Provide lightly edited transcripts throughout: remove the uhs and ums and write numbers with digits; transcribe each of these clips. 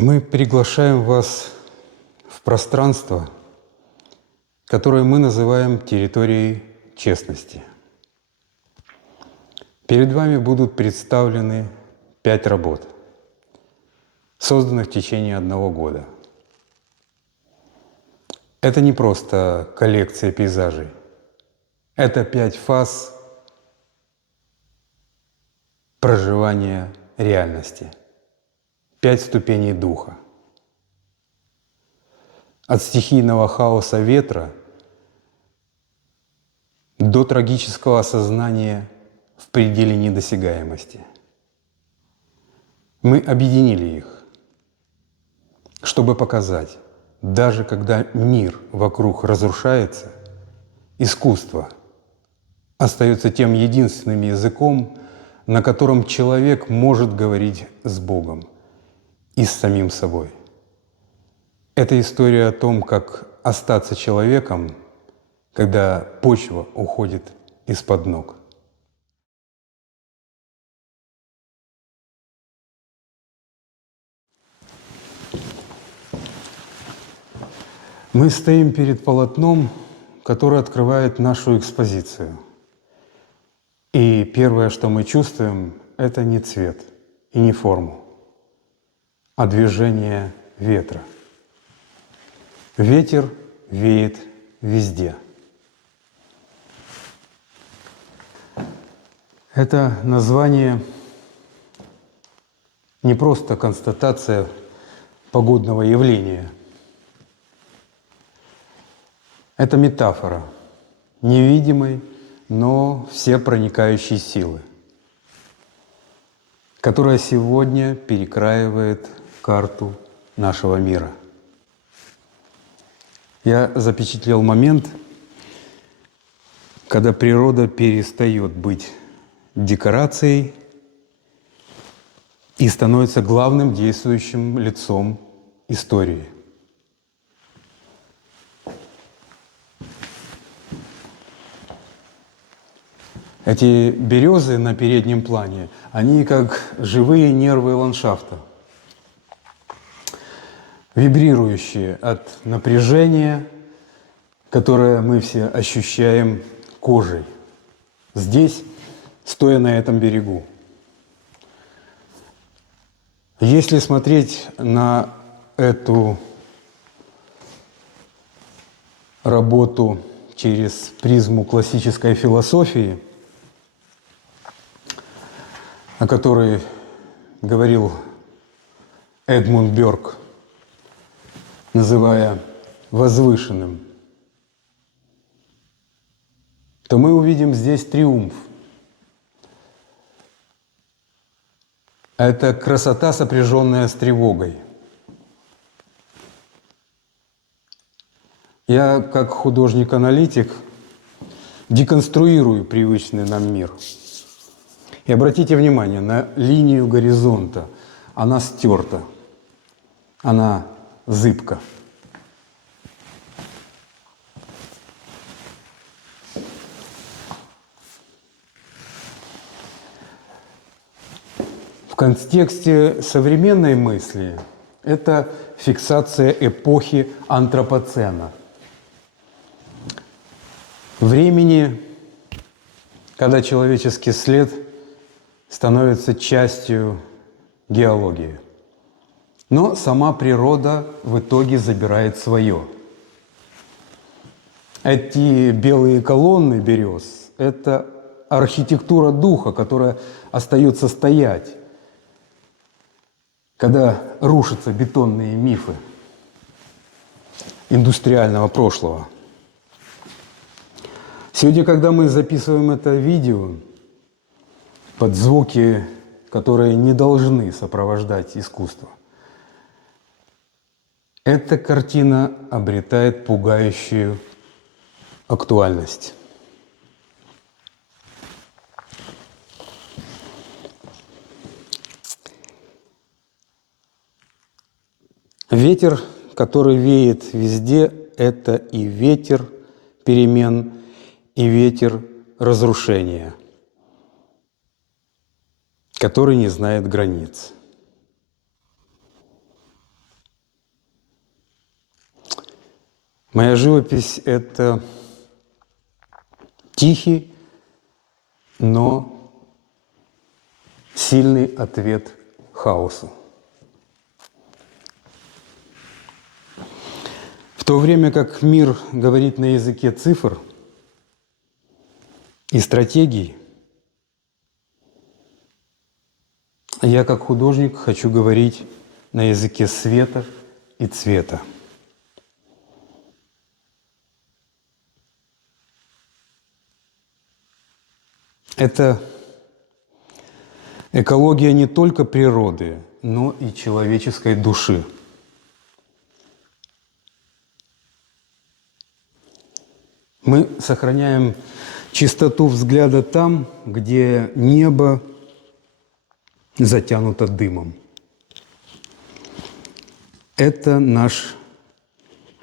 Мы приглашаем вас в пространство, которое мы называем территорией честности. Перед вами будут представлены 5 работ, созданных в течение 1 года. Это не просто коллекция пейзажей. Это 5 фаз проживания реальности, 5 ступеней духа. От стихийного хаоса ветра до трагического осознания в пределе недосягаемости. Мы объединили их, чтобы показать, даже когда мир вокруг разрушается, искусство остается тем единственным языком, на котором человек может говорить с Богом и с самим собой. Это история о том, как остаться человеком, когда почва уходит из-под ног. Мы стоим перед полотном, которое открывает нашу экспозицию. И первое, что мы чувствуем, это не цвет и не форму, а движение ветра. Ветер веет везде. Это название не просто констатация погодного явления. Это метафора невидимой, но всепроникающей силы, которая сегодня перекраивает карту нашего мира. Я запечатлел момент, когда природа перестает быть декорацией и становится главным действующим лицом истории. Эти березы на переднем плане, они как живые нервы ландшафта, вибрирующие от напряжения, которое мы все ощущаем кожей, здесь, стоя на этом берегу. Если смотреть на эту работу через призму классической философии, о которой говорил Эдмунд Бёрк, называя возвышенным, то мы увидим здесь триумф. Это красота, сопряженная с тревогой. Я, как художник-аналитик, деконструирую привычный нам мир. И обратите внимание на линию горизонта. Она стерта, она зыбка. В контексте современной мысли это фиксация эпохи антропоцена. Времени, когда человеческий след становится частью геологии. Но сама природа в итоге забирает свое. Эти белые колонны берез – это архитектура духа, которая остается стоять, когда рушатся бетонные мифы индустриального прошлого. Сегодня, когда мы записываем это видео под звуки, которые не должны сопровождать искусство, эта картина обретает пугающую актуальность. Ветер, который веет везде, это и ветер перемен, и ветер разрушения, который не знает границ. Моя живопись – это тихий, но сильный ответ хаосу. В то время как мир говорит на языке цифр и стратегий, я как художник хочу говорить на языке света и цвета. Это экология не только природы, но и человеческой души. Мы сохраняем чистоту взгляда там, где небо затянуто дымом. Это наш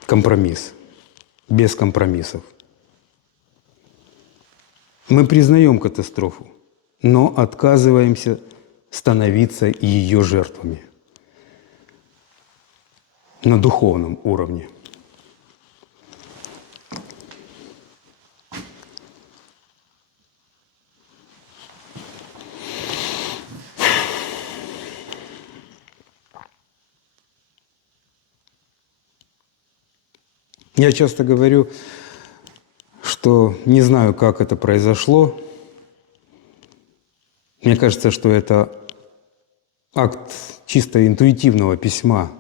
компромисс, без компромиссов. Мы признаем катастрофу, но отказываемся становиться ее жертвами на духовном уровне. Я часто говорю, что не знаю, как это произошло. Мне кажется, что это акт чисто интуитивного письма,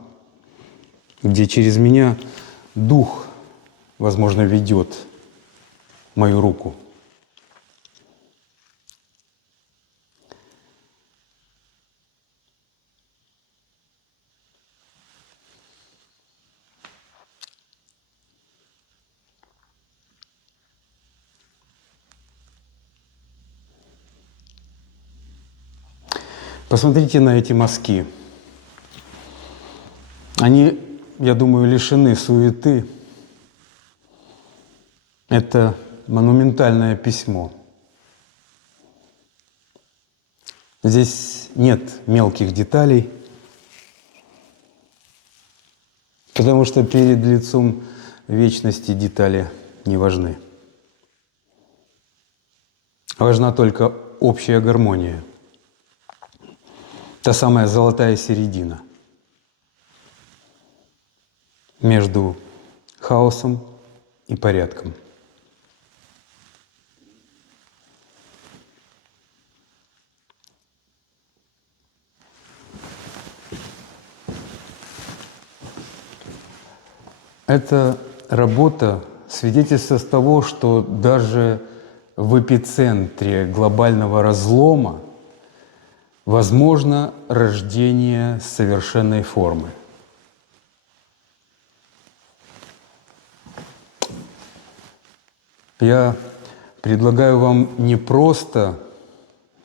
где через меня дух, возможно, ведет мою руку. Посмотрите на эти мазки. Они, я думаю, лишены суеты. Это монументальное письмо. Здесь нет мелких деталей, потому что перед лицом вечности детали не важны. Важна только общая гармония. Та самая золотая середина между хаосом и порядком. Эта работа свидетельство того, что даже в эпицентре глобального разлома возможно рождение совершенной формы. Я предлагаю вам не просто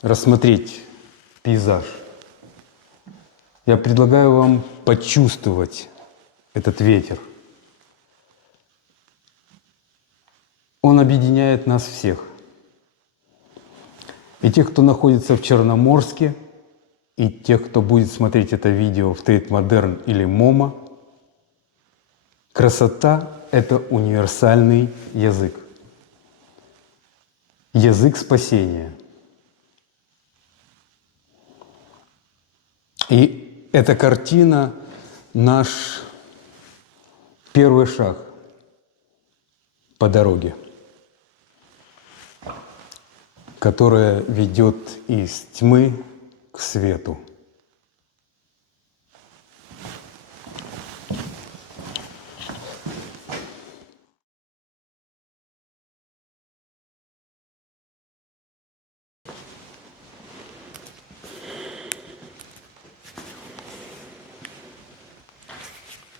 рассмотреть пейзаж. Я предлагаю вам почувствовать этот ветер. Он объединяет нас всех. И тех, кто находится в Черноморске, и тех, кто будет смотреть это видео в Тейт Модерн или МОМА, красота – это универсальный язык. Язык спасения. И эта картина – наш первый шаг по дороге, которая ведет из тьмы к свету.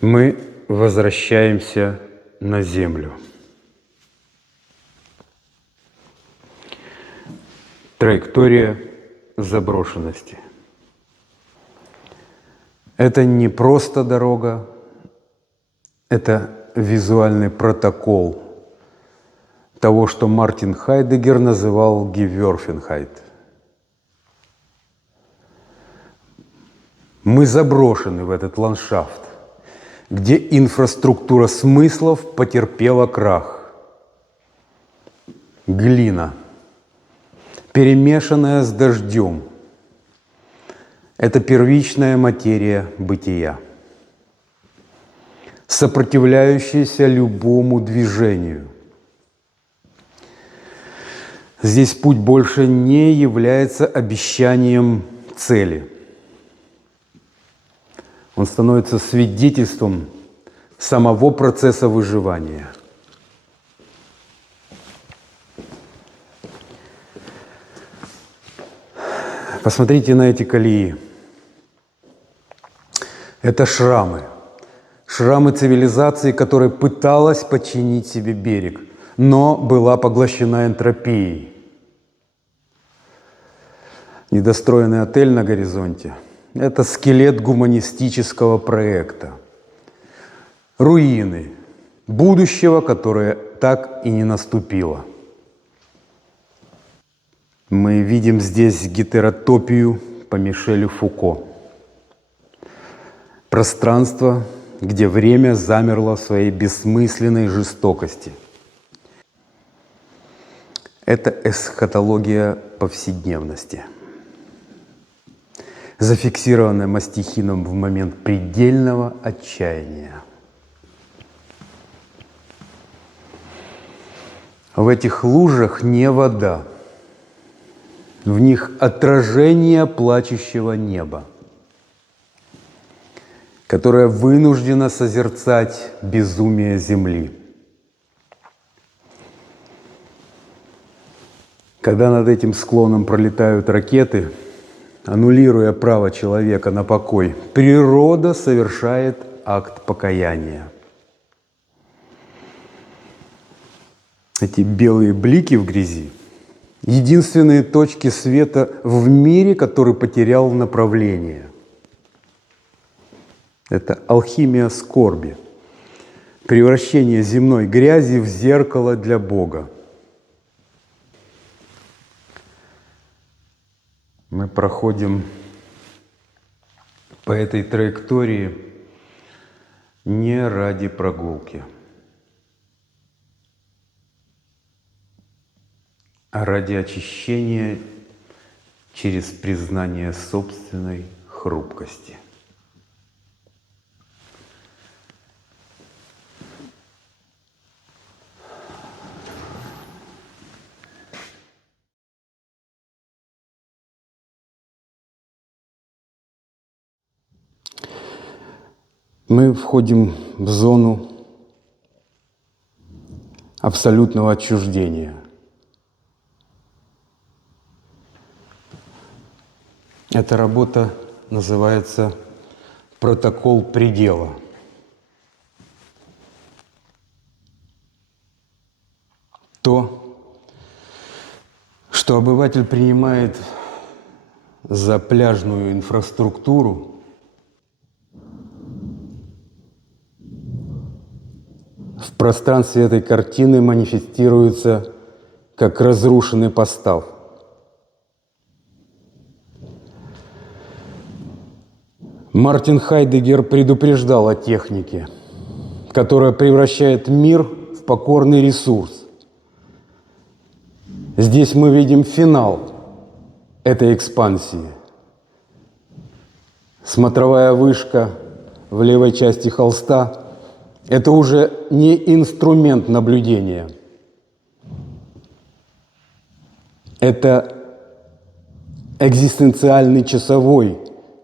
Мы возвращаемся на землю. Траектория заброшенности. Это не просто дорога, это визуальный протокол того, что Мартин Хайдеггер называл Геверфенхайт. Мы заброшены в этот ландшафт, где инфраструктура смыслов потерпела крах. Глина, перемешанная с дождем, это первичная материя бытия, сопротивляющаяся любому движению. Здесь путь больше не является обещанием цели. Он становится свидетельством самого процесса выживания. Посмотрите на эти колеи. Это шрамы. Шрамы цивилизации, которая пыталась подчинить себе берег, но была поглощена энтропией. Недостроенный отель на горизонте – это скелет гуманистического проекта. Руины будущего, которое так и не наступило. Мы видим здесь гетеротопию по Мишелю Фуко. Пространство, где время замерло в своей бессмысленной жестокости. Это эсхатология повседневности, зафиксированная мастихином в момент предельного отчаяния. В этих лужах не вода, в них отражение плачущего неба, которое вынуждено созерцать безумие земли. Когда над этим склоном пролетают ракеты, аннулируя право человека на покой, природа совершает акт покаяния. Эти белые блики в грязи – единственные точки света в мире, который потерял направление. Это алхимия скорби, превращение земной грязи в зеркало для Бога. Мы проходим по этой траектории не ради прогулки, а ради очищения через признание собственной хрупкости. Мы входим в зону абсолютного отчуждения. Эта работа называется «Протокол предела». То, что обыватель принимает за пляжную инфраструктуру, в пространстве этой картины манифестируется как разрушенный постав. Мартин Хайдеггер предупреждал о технике, которая превращает мир в покорный ресурс. Здесь мы видим финал этой экспансии. Смотровая вышка в левой части холста – это уже не инструмент наблюдения. Это экзистенциальный часовой,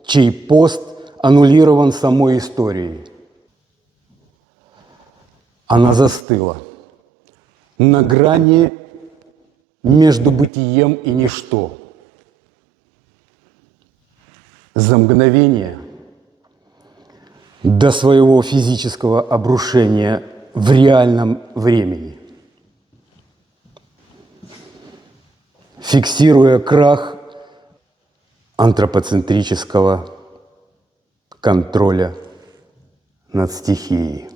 чей пост аннулирован самой историей. Она застыла на грани между бытием и ничто. За мгновение до своего физического обрушения в реальном времени. Фиксируя крах антропоцентрического контроля над стихией.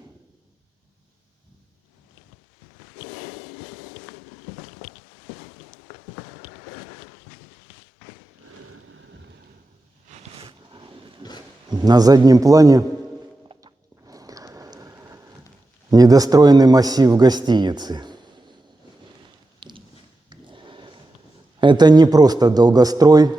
На заднем плане недостроенный массив гостиницы. Это не просто долгострой.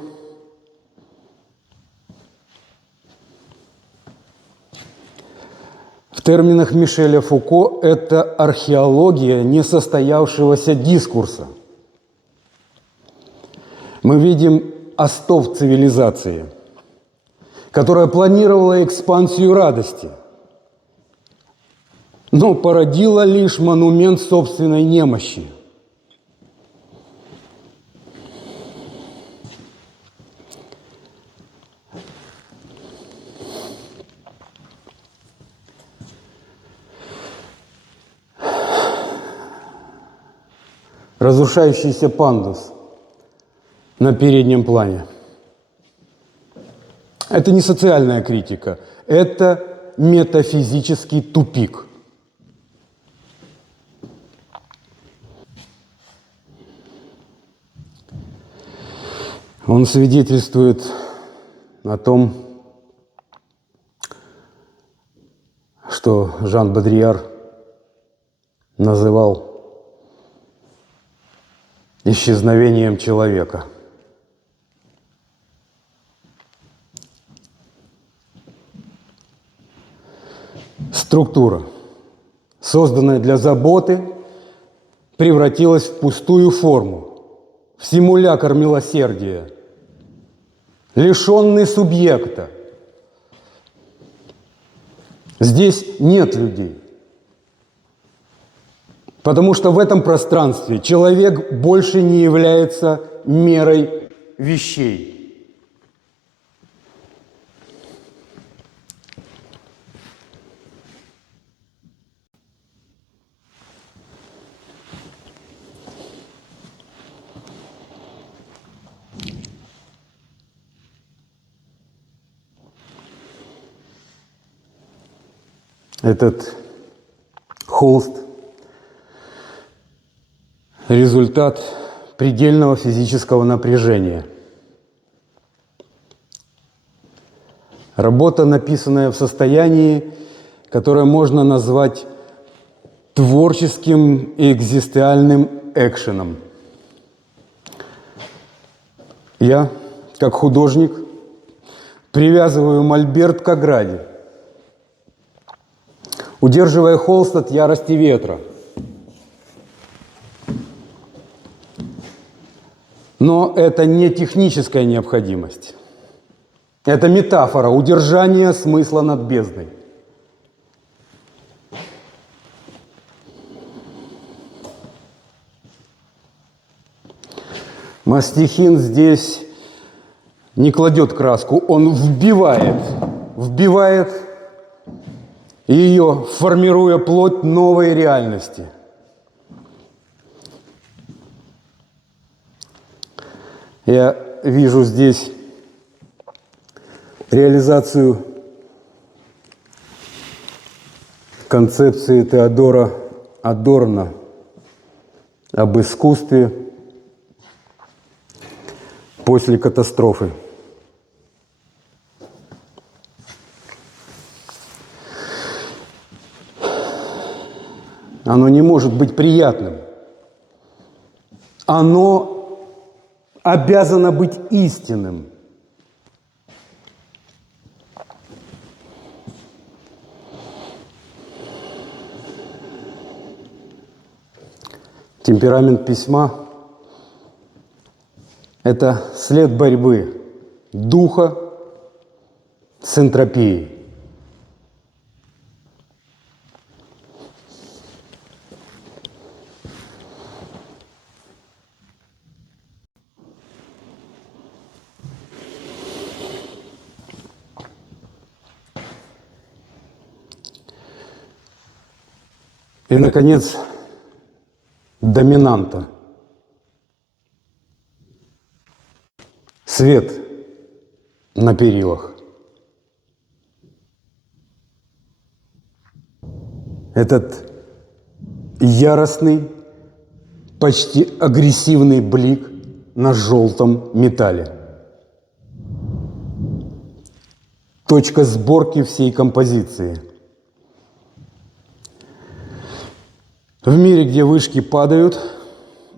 В терминах Мишеля Фуко это археология несостоявшегося дискурса. Мы видим остов цивилизации, которая планировала экспансию радости, но породила лишь монумент собственной немощи. Разрушающийся пандус на переднем плане. Это не социальная критика, это метафизический тупик. Он свидетельствует о том, что Жан Бодрияр называл исчезновением человека. Структура, созданная для заботы, превратилась в пустую форму, в симулякр милосердия, лишенный субъекта. Здесь нет людей. Потому что в этом пространстве человек больше не является мерой вещей. Этот холст – результат предельного физического напряжения. Работа, написанная в состоянии, которое можно назвать творческим и экзистенциальным экшеном. Я, как художник, привязываю мольберт к ограде, удерживая холст от ярости ветра. Но это не техническая необходимость. Это метафора удержания смысла над бездной. Мастихин здесь не кладет краску, он вбивает ее, формируя плоть новой реальности. Я вижу здесь реализацию концепции Теодора Адорно об искусстве после катастрофы. Оно не может быть приятным. Оно обязано быть истинным. Темперамент письма – это след борьбы духа с энтропией. И, наконец, доминанта. Свет на перилах. Этот яростный, почти агрессивный блик на желтом металле. Точка сборки всей композиции. В мире, где вышки падают,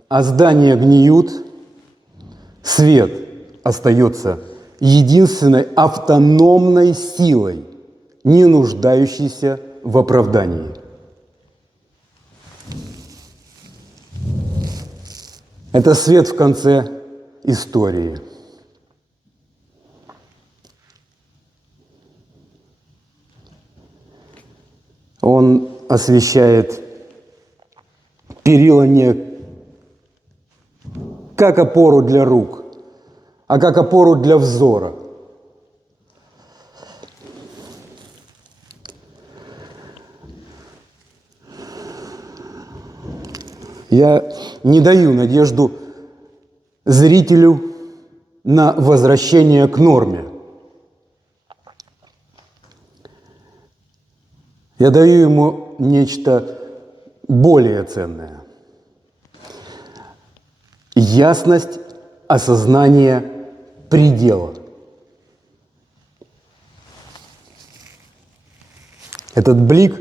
а здания гниют, свет остается единственной автономной силой, не нуждающейся в оправдании. Это свет в конце истории. Он освещает перила не как опору для рук, а как опору для взора. Я не даю надежду зрителю на возвращение к норме. Я даю ему нечто более ценное. Ясность осознания предела. Этот блик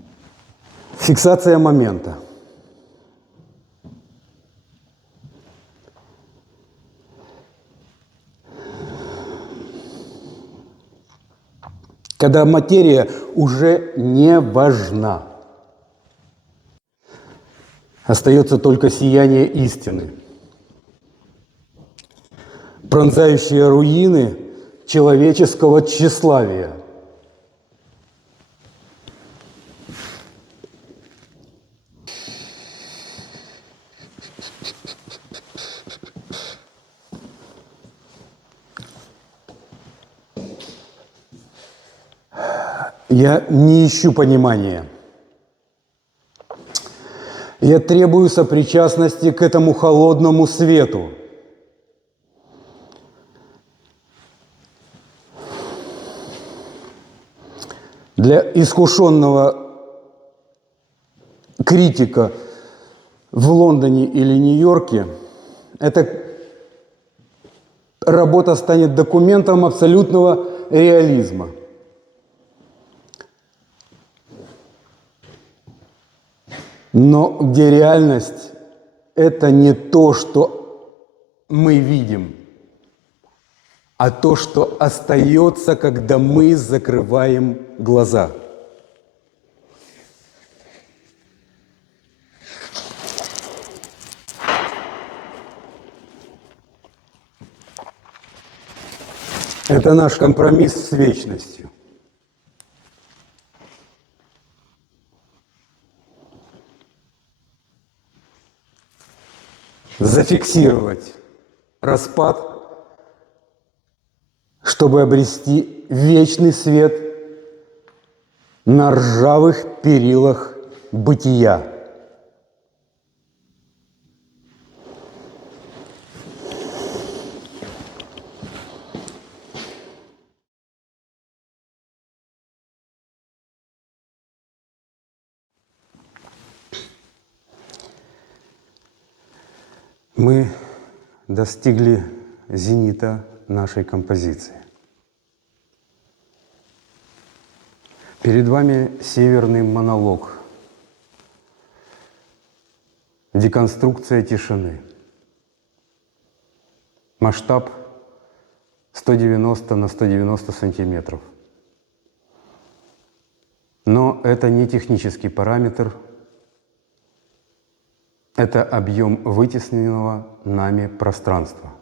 – фиксация момента. Когда материя уже не важна. Остается только сияние истины, пронзающие руины человеческого тщеславия. Я не ищу понимания. Я требую сопричастности к этому холодному свету. Для искушенного критика в Лондоне или Нью-Йорке эта работа станет документом абсолютного реализма. Но где реальность – это не то, что мы видим, а то, что остается, когда мы закрываем глаза. Это наш компромисс с вечностью. Зафиксировать распад, чтобы обрести вечный свет на ржавых перилах бытия. Мы достигли зенита нашей композиции. Перед вами северный монолог, деконструкция тишины. Масштаб 190 на 190 сантиметров. Но это не технический параметр, это объем вытесненного нами пространства.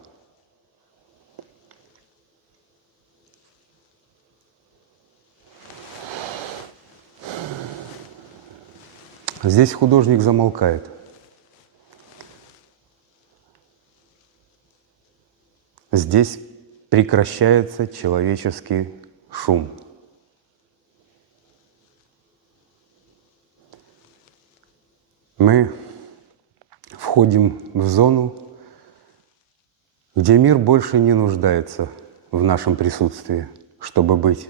Здесь художник замолкает. Здесь прекращается человеческий шум. Мы входим в зону, где мир больше не нуждается в нашем присутствии, чтобы быть.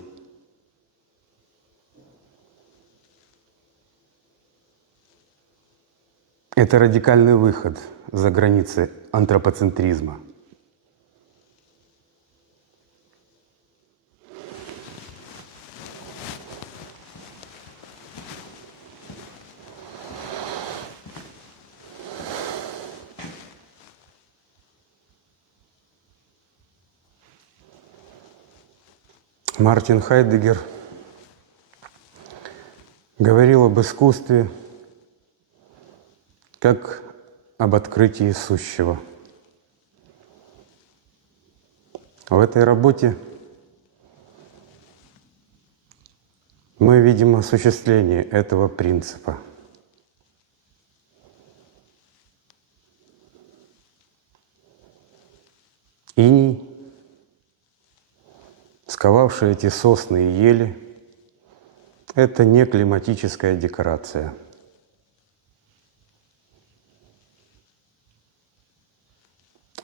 Это радикальный выход за границы антропоцентризма. Мартин Хайдеггер говорил об искусстве как об открытии сущего. В этой работе мы видим осуществление этого принципа. Иней, сковавший эти сосны и ели, это не климатическая декорация.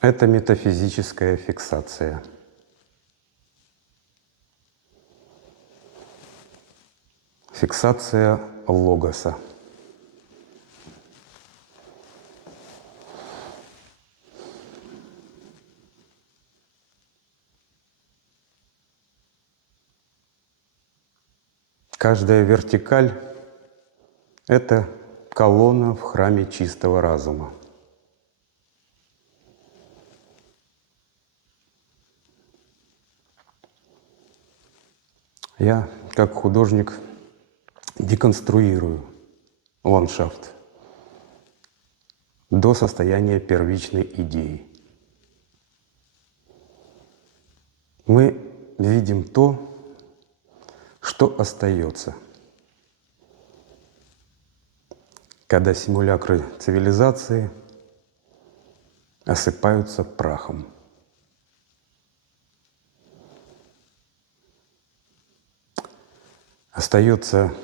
Это метафизическая фиксация. Фиксация логоса. Каждая вертикаль – это колонна в храме чистого разума. Я, как художник, деконструирую ландшафт до состояния первичной идеи. Мы видим то, что остается, когда симулякры цивилизации осыпаются прахом. Остается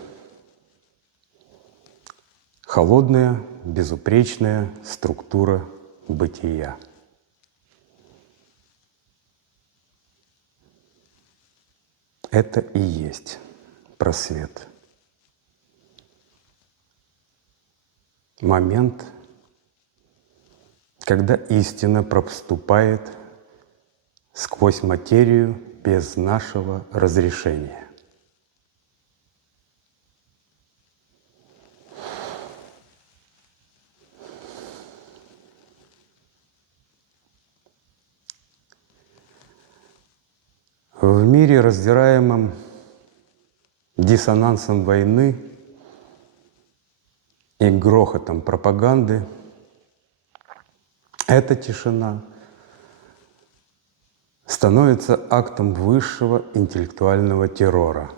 холодная, безупречная структура бытия. Это и есть просвет. Момент, когда истина проступает сквозь материю без нашего разрешения. В мире, раздираемом диссонансом войны и грохотом пропаганды, эта тишина становится актом высшего интеллектуального террора.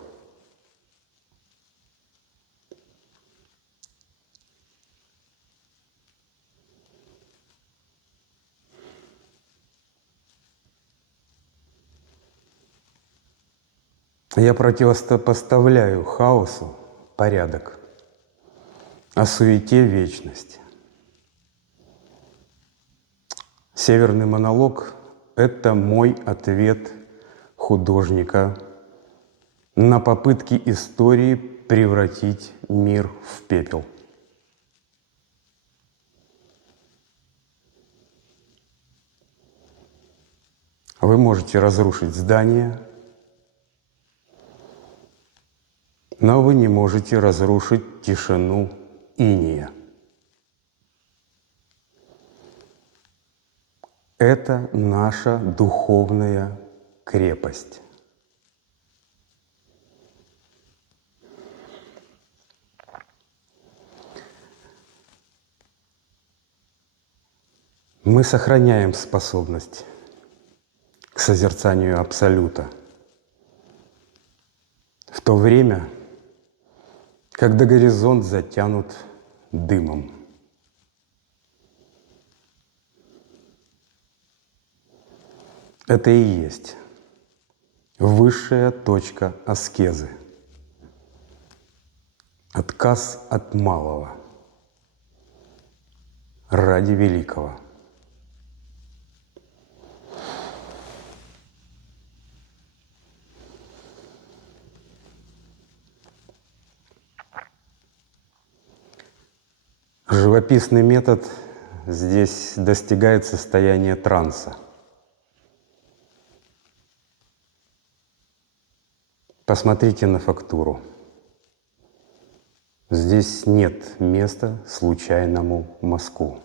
Я противопоставляю хаосу порядок, а суете вечность. Северный монолог – это мой ответ художника на попытки истории превратить мир в пепел. Вы можете разрушить здание, но вы не можете разрушить тишину иния. Это наша духовная крепость. Мы сохраняем способность к созерцанию Абсолюта в то время, когда горизонт затянут дымом. Это и есть высшая точка аскезы. Отказ от малого ради великого. Живописный метод здесь достигает состояния транса. Посмотрите на фактуру. Здесь нет места случайному мазку.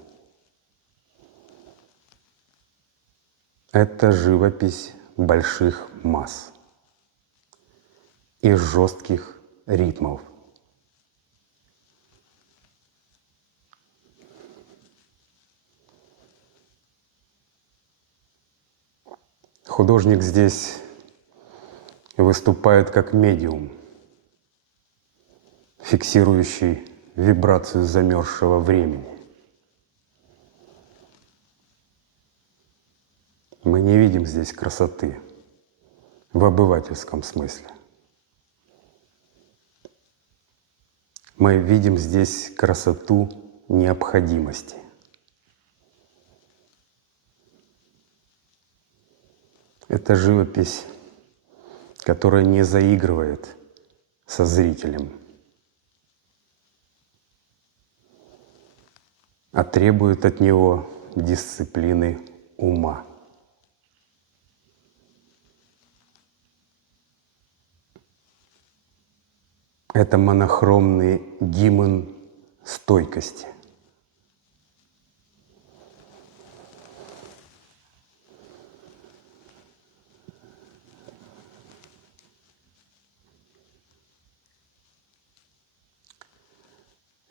Это живопись больших масс. и жестких ритмов. Художник здесь выступает как медиум, фиксирующий вибрацию замерзшего времени. Мы не видим здесь красоты в обывательском смысле. Мы видим здесь красоту необходимости. Это живопись, которая не заигрывает со зрителем, а требует от него дисциплины ума. Это монохромный гимн стойкости.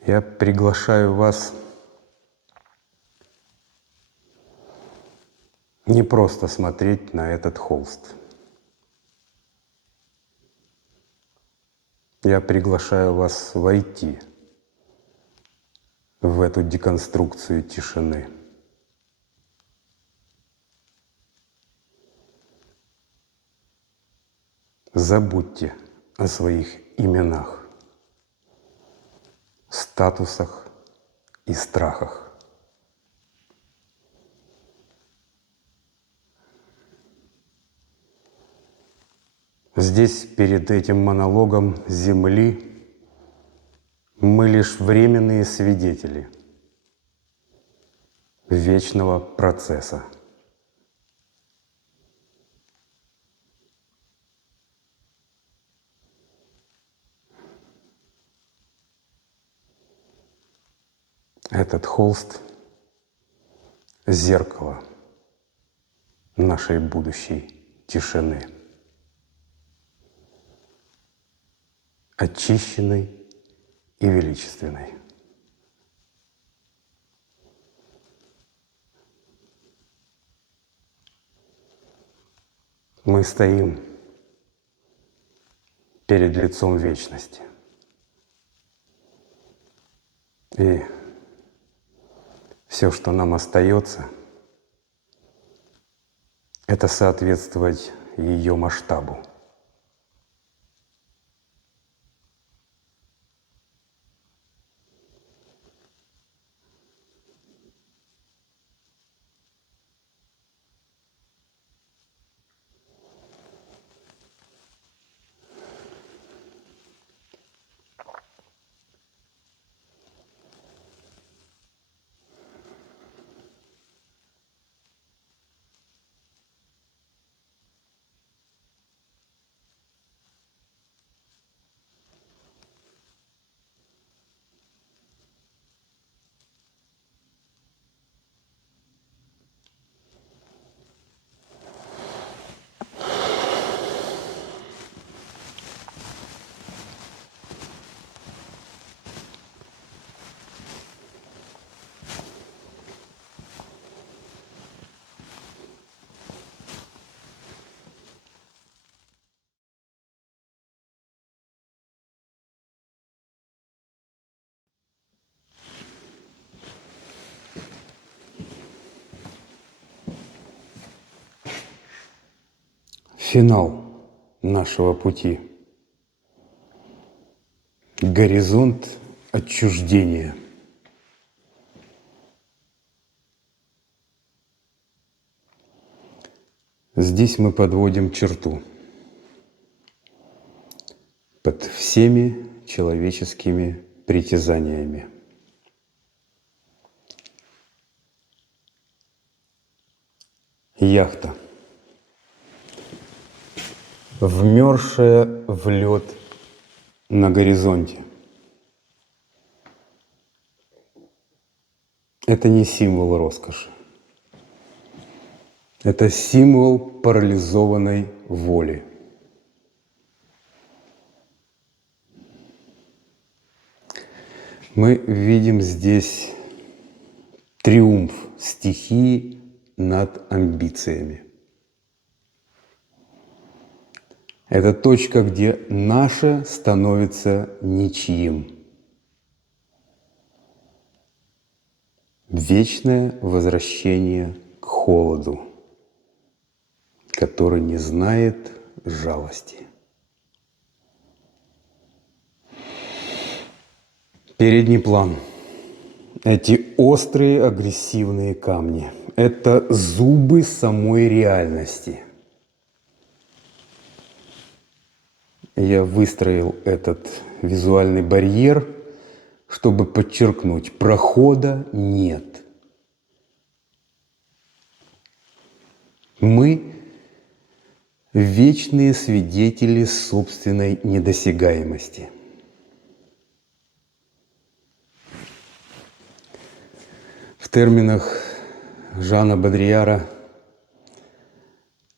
Я приглашаю вас не просто смотреть на этот холст. Я приглашаю вас войти в эту деконструкцию тишины. Забудьте о своих именах, статусах и страхах. Здесь, перед этим монологом Земли, мы лишь временные свидетели вечного процесса. Этот холст — зеркало нашей будущей тишины, очищенной и величественной. Мы стоим перед лицом вечности. И все, что нам остается, это соответствовать ее масштабу. Финал нашего пути. Горизонт отчуждения. Здесь мы подводим черту под всеми человеческими притязаниями. Яхта, вмерзшая в лед на горизонте. Это не символ роскоши. Это символ парализованной воли. Мы видим здесь триумф стихии над амбициями. Это точка, где наше становится ничьим. Вечное возвращение к холоду, который не знает жалости. Передний план. Эти острые агрессивные камни – это зубы самой реальности. Я выстроил этот визуальный барьер, чтобы подчеркнуть, прохода нет. Мы – вечные свидетели собственной недосягаемости. В терминах Жана Бодрияра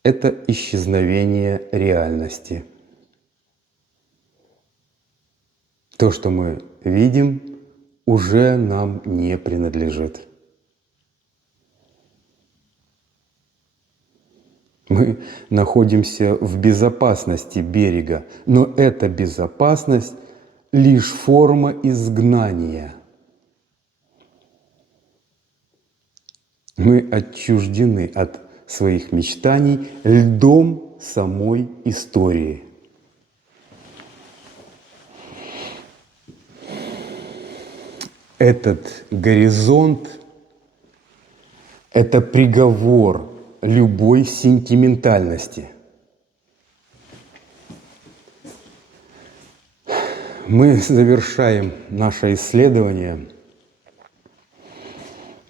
это исчезновение реальности. То, что мы видим, уже нам не принадлежит. Мы находимся в безопасности берега, но эта безопасность – лишь форма изгнания. Мы отчуждены от своих мечтаний льдом самой истории. Этот горизонт – это приговор любой сентиментальности. Мы завершаем наше исследование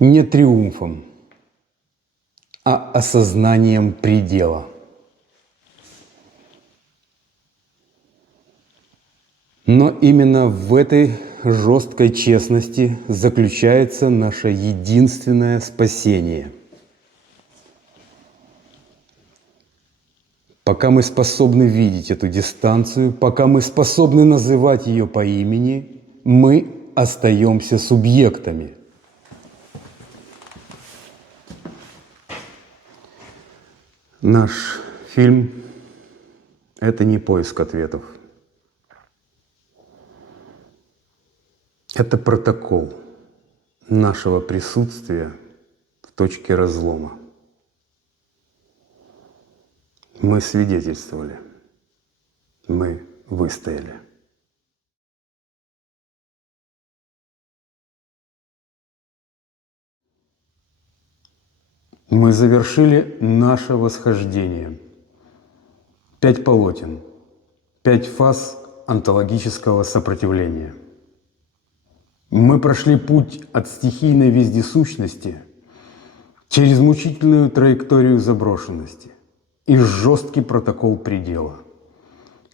не триумфом, а осознанием предела. Но именно в этой жесткой честности заключается наше единственное спасение. Пока мы способны видеть эту дистанцию, пока мы способны называть ее по имени, мы остаемся субъектами. Наш фильм – это не поиск ответов. Это протокол нашего присутствия в точке разлома. Мы свидетельствовали, мы выстояли. Мы завершили наше восхождение. 5 полотен, 5 фаз онтологического сопротивления. Мы прошли путь от стихийной вездесущности через мучительную траекторию заброшенности и жесткий протокол предела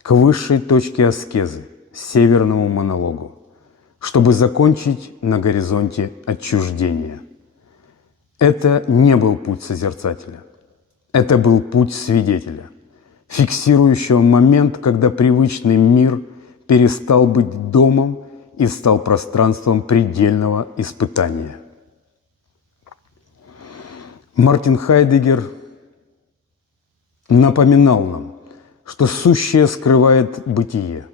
к высшей точке аскезы, северному монологу, чтобы закончить на горизонте отчуждения. Это не был путь созерцателя, это был путь свидетеля, фиксирующего момент, когда привычный мир перестал быть домом и стал пространством предельного испытания. Мартин Хайдеггер напоминал нам, что сущее скрывает бытие,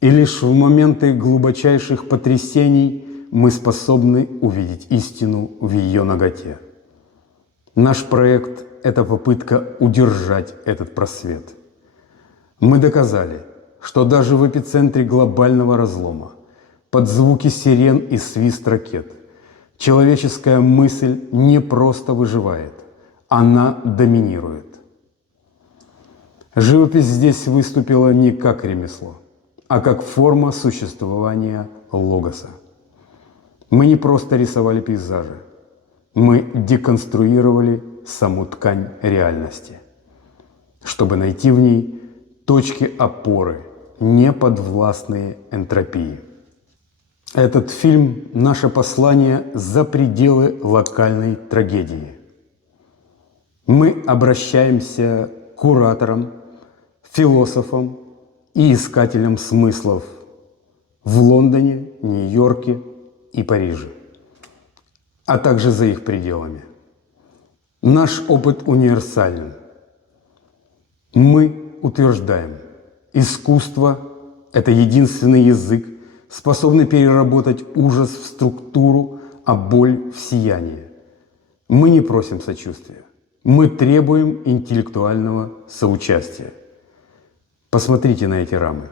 и лишь в моменты глубочайших потрясений мы способны увидеть истину в ее наготе. Наш проект – это попытка удержать этот просвет. Мы доказали, что даже в эпицентре глобального разлома, под звуки сирен и свист ракет, человеческая мысль не просто выживает, она доминирует. Живопись здесь выступила не как ремесло, а как форма существования логоса. Мы не просто рисовали пейзажи, мы деконструировали саму ткань реальности, чтобы найти в ней точки опоры, не подвластные энтропии. Этот фильм – наше послание за пределы локальной трагедии. Мы обращаемся к кураторам, философам и искателям смыслов в Лондоне, Нью-Йорке и Париже, а также за их пределами. Наш опыт универсален. Мы утверждаем, искусство – это единственный язык, способный переработать ужас в структуру, а боль в сияние. Мы не просим сочувствия, мы требуем интеллектуального соучастия. Посмотрите на эти рамы.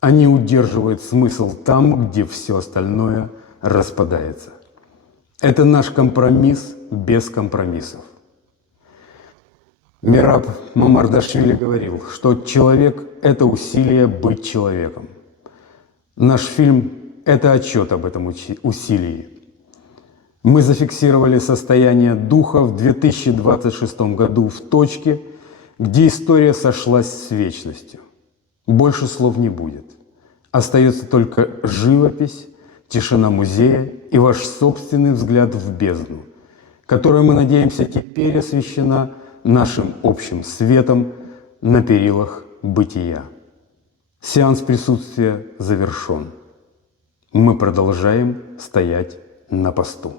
Они удерживают смысл там, где все остальное распадается. Это наш компромисс без компромиссов. Мераб Мамардашвили говорил, что человек – это усилие быть человеком. Наш фильм – это отчет об этом усилии. Мы зафиксировали состояние духа в 2026 году в точке, где история сошлась с вечностью. Больше слов не будет. Остается только живопись, тишина музея и ваш собственный взгляд в бездну, которая, мы надеемся, теперь освещена нашим общим светом на перилах бытия. Сеанс присутствия завершен. Мы продолжаем стоять на посту.